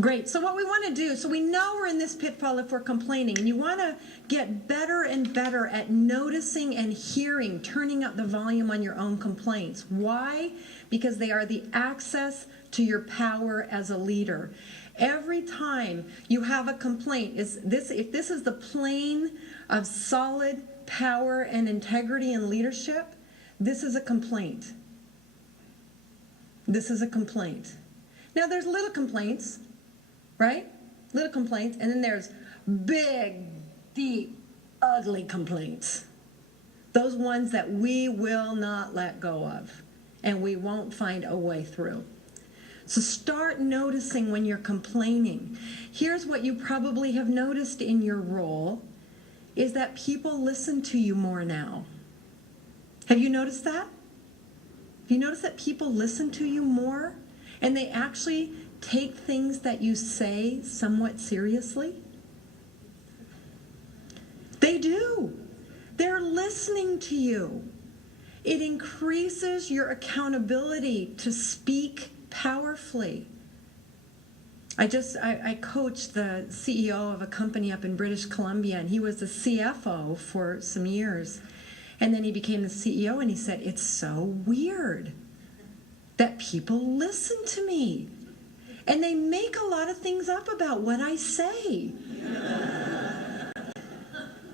Great. So what we want to do, so we know we're in this pitfall if we're complaining, and you want to get better and better at noticing and hearing, turning up the volume on your own complaints. Why? Because they are the access to your power as a leader. Every time you have a complaint, if this is the plane of solid power and integrity and leadership, this is a complaint. This is a complaint. Now there's little complaints, right? Little complaints, and then there's big, deep, ugly complaints. Those ones that we will not let go of, and we won't find a way through. So start noticing when you're complaining. Here's what you probably have noticed in your role, is that people listen to you more now. Have you noticed that? Have you noticed that people listen to you more? And they actually take things that you say somewhat seriously? They do. They're listening to you. It increases your accountability to speak powerfully. I coached the CEO of a company up in British Columbia, and he was the CFO for some years. And then he became the CEO, and he said, it's so weird that people listen to me. And they make a lot of things up about what I say.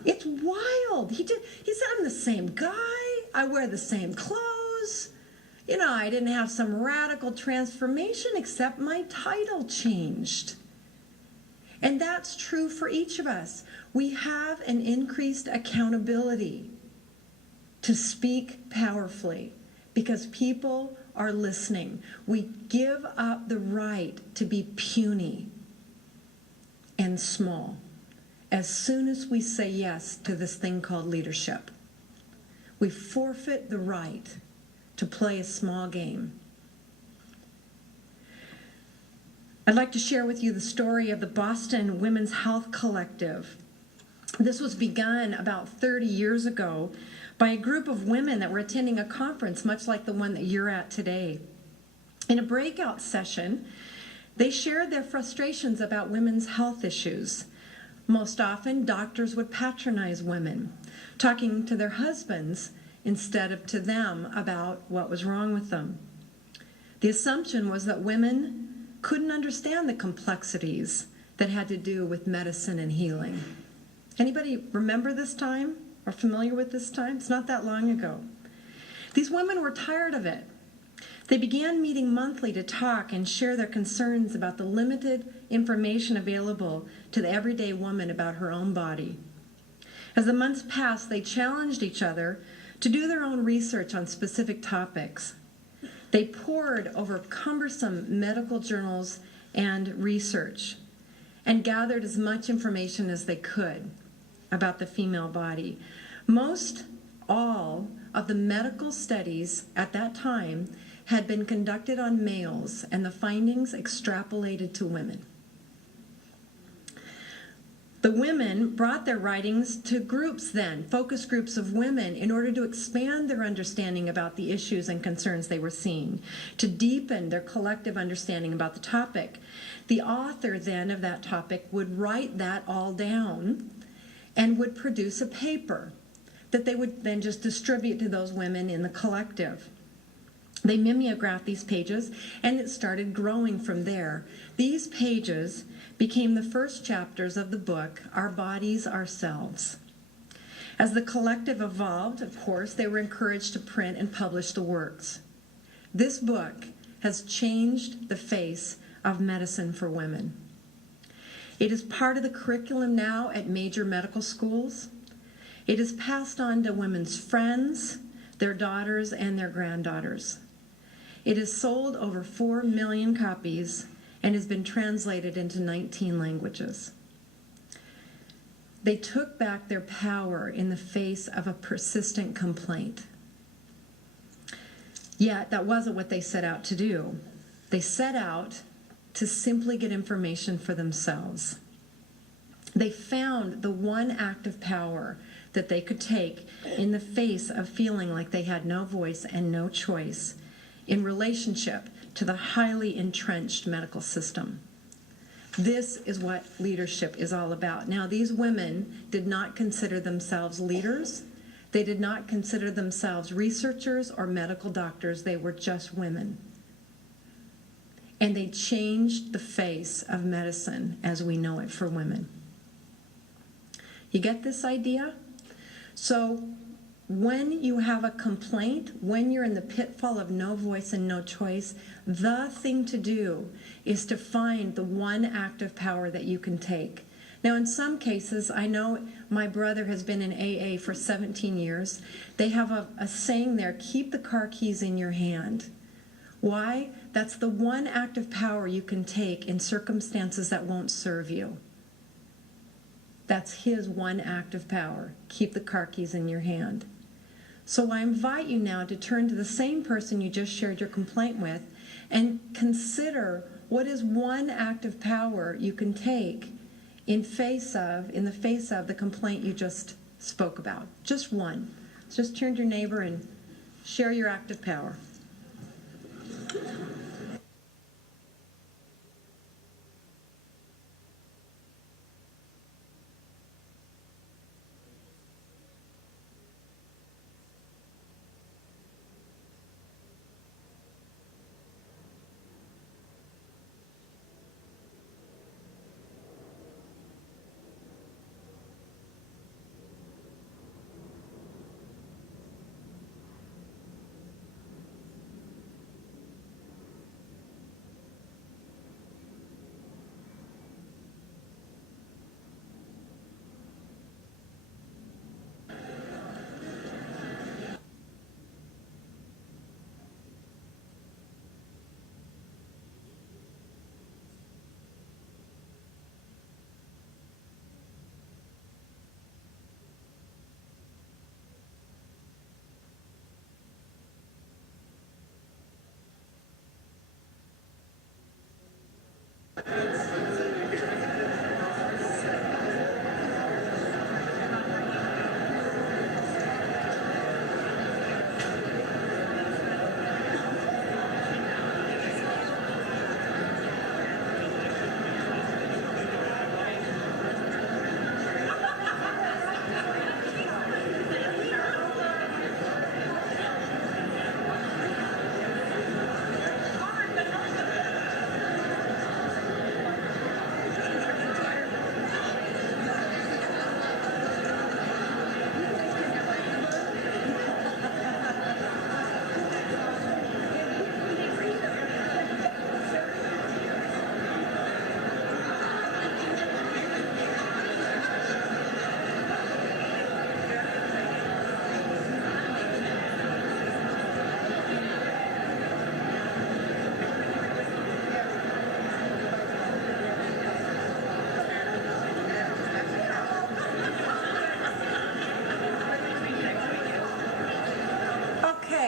It's wild. He said, I'm the same guy. I wear the same clothes. I didn't have some radical transformation except my title changed. And that's true for each of us. We have an increased accountability to speak powerfully because people are listening. We give up the right to be puny and small as soon as we say yes to this thing called leadership. We forfeit the right to play a small game. I'd like to share with you the story of the Boston Women's Health Collective. This was begun about 30 years ago by a group of women that were attending a conference much like the one that you're at today. In a breakout session, they shared their frustrations about women's health issues. Most often, doctors would patronize women, talking to their husbands instead of to them about what was wrong with them. The assumption was that women couldn't understand the complexities that had to do with medicine and healing. Anybody remember this time or familiar with this time? It's not that long ago. These women were tired of it. They began meeting monthly to talk and share their concerns about the limited information available to the everyday woman about her own body. As the months passed, they challenged each other to do their own research on specific topics. They pored over cumbersome medical journals and research and gathered as much information as they could about the female body. Most all of the medical studies at that time had been conducted on males, and the findings extrapolated to women. The women brought their writings to groups then, focus groups of women, in order to expand their understanding about the issues and concerns they were seeing, to deepen their collective understanding about the topic. The author then of that topic would write that all down and would produce a paper that they would then just distribute to those women in the collective. They mimeographed these pages, and it started growing from there. These pages became the first chapters of the book, Our Bodies, Ourselves. As the collective evolved, of course, they were encouraged to print and publish the works. This book has changed the face of medicine for women. It is part of the curriculum now at major medical schools. It is passed on to women's friends, their daughters, and their granddaughters. It has sold over 4 million copies and has been translated into 19 languages. They took back their power in the face of a persistent complaint. Yet, that wasn't what they set out to do. They set out to simply get information for themselves. They found the one act of power that they could take in the face of feeling like they had no voice and no choice in relationship to the highly entrenched medical system. This is what leadership is all about. Now, these women did not consider themselves leaders. They did not consider themselves researchers or medical doctors. They were just women. And they changed the face of medicine as we know it for women. You get this idea? So when you have a complaint, when you're in the pitfall of no voice and no choice, the thing to do is to find the one act of power that you can take. Now, in some cases, I know my brother has been in AA for 17 years. They have a saying there, keep the car keys in your hand. Why? That's the one act of power you can take in circumstances that won't serve you. That's his one act of power. Keep the car keys in your hand. So I invite you now to turn to the same person you just shared your complaint with and consider what is one act of power you can take in the face of the complaint you just spoke about. Just one. Just turn to your neighbor and share your act of power.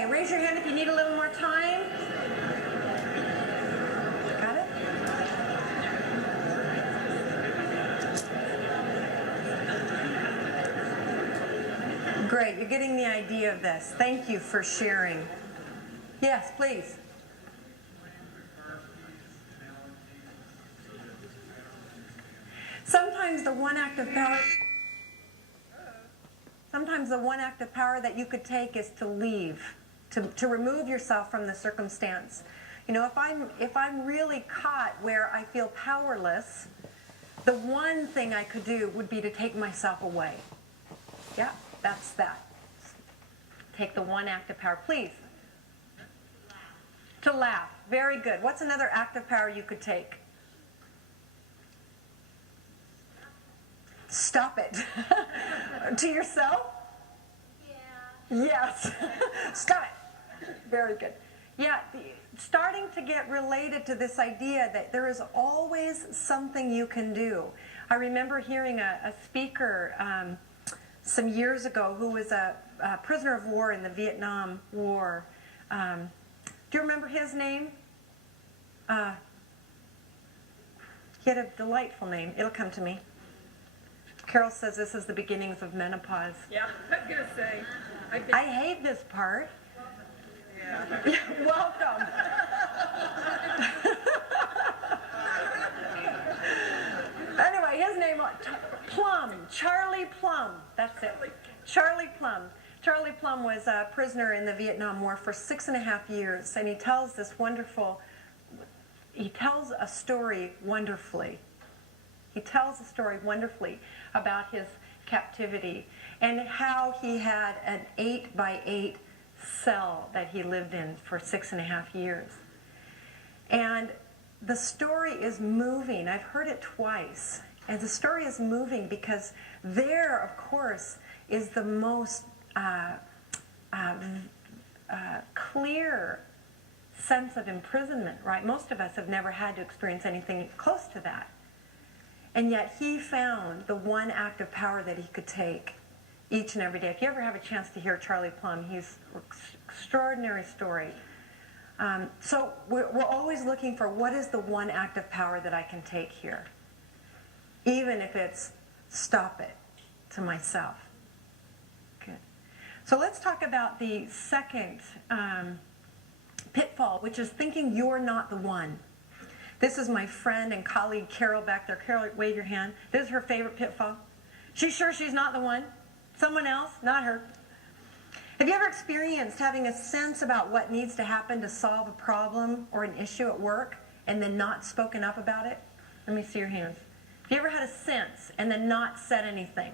Raise your hand if you need a little more time. Got it? Great, you're getting the idea of this. Thank you for sharing. Yes, please. Sometimes the one act of power that you could take is to leave. To remove yourself from the circumstance. You know, if I'm really caught where I feel powerless, the one thing I could do would be to take myself away. Yeah, that's that. Take the one act of power. Please. To laugh. Very good. What's another act of power you could take? Stop it. To yourself? Yeah. Yes. Stop it. Very good. Yeah, starting to get related to this idea that there is always something you can do. I remember hearing a speaker some years ago who was a prisoner of war in the Vietnam War. Do you remember his name? He had a delightful name. It'll come to me. Carol says this is the beginnings of menopause. Yeah, I was going to say. I hate this part. Yeah. Welcome. Charlie Plumb. That's it. Charlie Plumb. Charlie Plumb was a prisoner in the Vietnam War for 6.5 years, and he tells a story wonderfully. He tells a story wonderfully about his captivity and how he had an 8-by-8 cell that he lived in for 6.5 years. And the story is moving. I've heard it twice. And the story is moving because there, of course, is the most clear sense of imprisonment, right? Most of us have never had to experience anything close to that. And yet he found the one act of power that he could take each and every day. If you ever have a chance to hear Charlie Plumb, he's an extraordinary story. So we're always looking for what is the one act of power that I can take here, even if it's stop it to myself. Good. So let's talk about the second pitfall, which is thinking you're not the one. This is my friend and colleague Carol back there. Carol, wave your hand. This is her favorite pitfall. She's sure she's not the one. Someone else, not her. Have you ever experienced having a sense about what needs to happen to solve a problem or an issue at work and then not spoken up about it? Let me see your hands. Have you ever had a sense and then not said anything?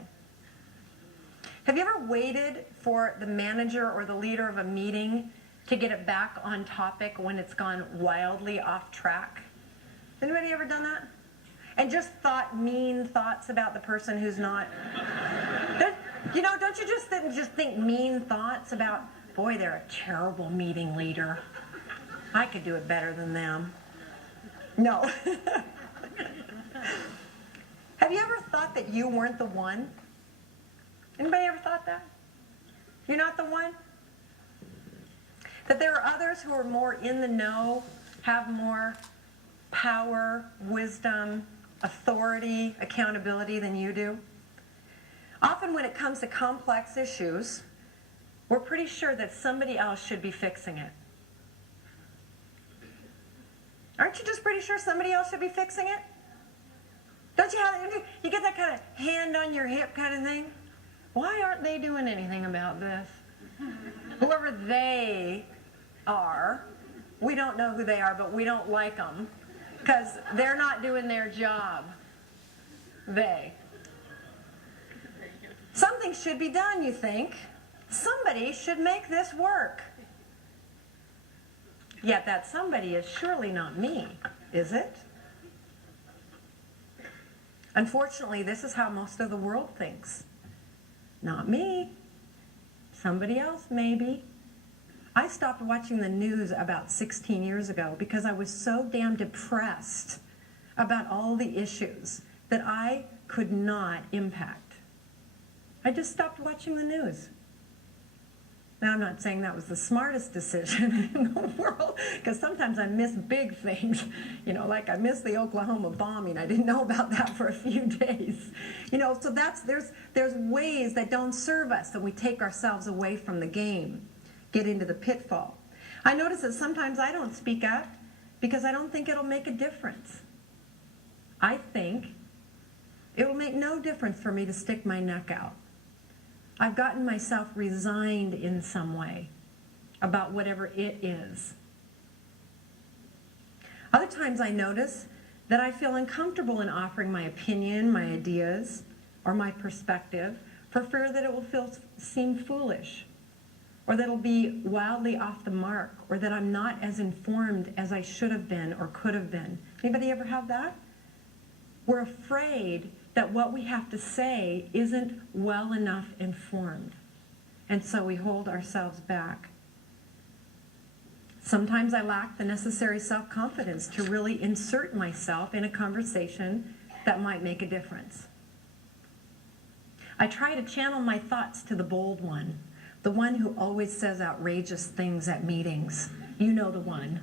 Have you ever waited for the manager or the leader of a meeting to get it back on topic when it's gone wildly off track? Anybody ever done that? And just thought mean thoughts about the person who's not? Don't you just think mean thoughts about, boy, they're a terrible meeting leader. I could do it better than them. No. Have you ever thought that you weren't the one? Anybody ever thought that? You're not the one? That there are others who are more in the know, have more power, wisdom, authority, accountability than you do? Often when it comes to complex issues, we're pretty sure that somebody else should be fixing it. Aren't you just pretty sure somebody else should be fixing it? Don't you get that kind of hand on your hip kind of thing? Why aren't they doing anything about this? Whoever they are, we don't know who they are, but we don't like them because they're not doing their job. Something should be done, you think. Somebody should make this work. Yet that somebody is surely not me, is it? Unfortunately, this is how most of the world thinks. Not me. Somebody else, maybe. I stopped watching the news about 16 years ago because I was so damn depressed about all the issues that I could not impact. I just stopped watching the news. Now, I'm not saying that was the smartest decision in the world, because sometimes I miss big things. Like I missed the Oklahoma bombing. I didn't know about that for a few days. So there's ways that don't serve us, and we take ourselves away from the game, get into the pitfall. I notice that sometimes I don't speak up because I don't think it'll make a difference. I think it will make no difference for me to stick my neck out. I've gotten myself resigned in some way about whatever it is. Other times I notice that I feel uncomfortable in offering my opinion, my ideas, or my perspective for fear that it will seem foolish, or that it'll be wildly off the mark, or that I'm not as informed as I should have been or could have been. Anybody ever have that? We're afraid that what we have to say isn't well enough informed, and so we hold ourselves back. Sometimes I lack the necessary self-confidence to really insert myself in a conversation that might make a difference. I try to channel my thoughts to the bold one, the one who always says outrageous things at meetings. You know the one.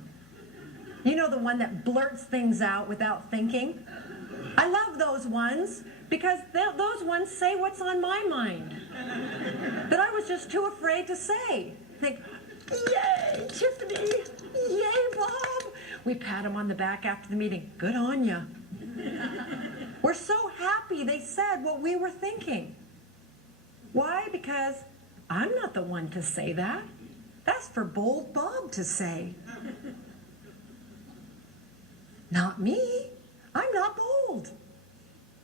You know the one that blurts things out without thinking. I love those ones because those ones say what's on my mind that I was just too afraid to say. Think, yay, Tiffany, yay, Bob. We pat them on the back after the meeting. Good on ya. We're so happy they said what we were thinking. Why? Because I'm not the one to say that. That's for Bold Bob to say. Not me. I'm not bold.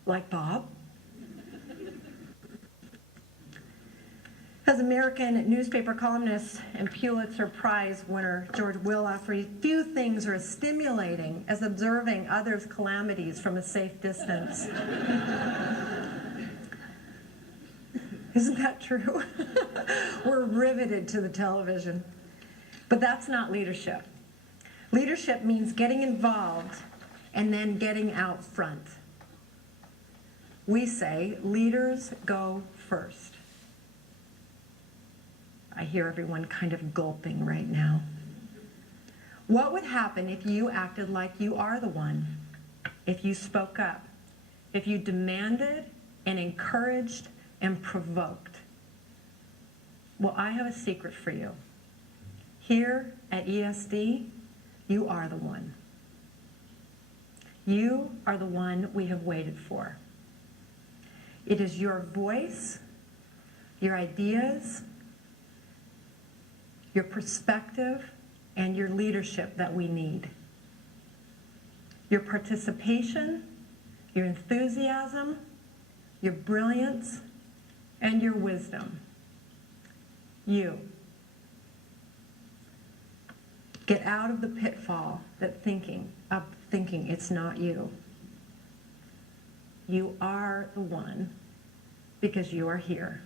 Like Bob. As American newspaper columnist and Pulitzer Prize winner George Will Offery, few things are as stimulating as observing others' calamities from a safe distance. Isn't that true? We're riveted to the television. But that's not leadership. Leadership means getting involved and then getting out front. We say leaders go first. I hear everyone kind of gulping right now. What would happen if you acted like you are the one? If you spoke up? If you demanded and encouraged and provoked? Well, I have a secret for you. Here at ESD, you are the one. You are the one we have waited for. It is your voice, your ideas, your perspective, and your leadership that we need. Your participation, your enthusiasm, your brilliance, and your wisdom. You. Get out of the pitfall of thinking it's not you. You are the one because you are here.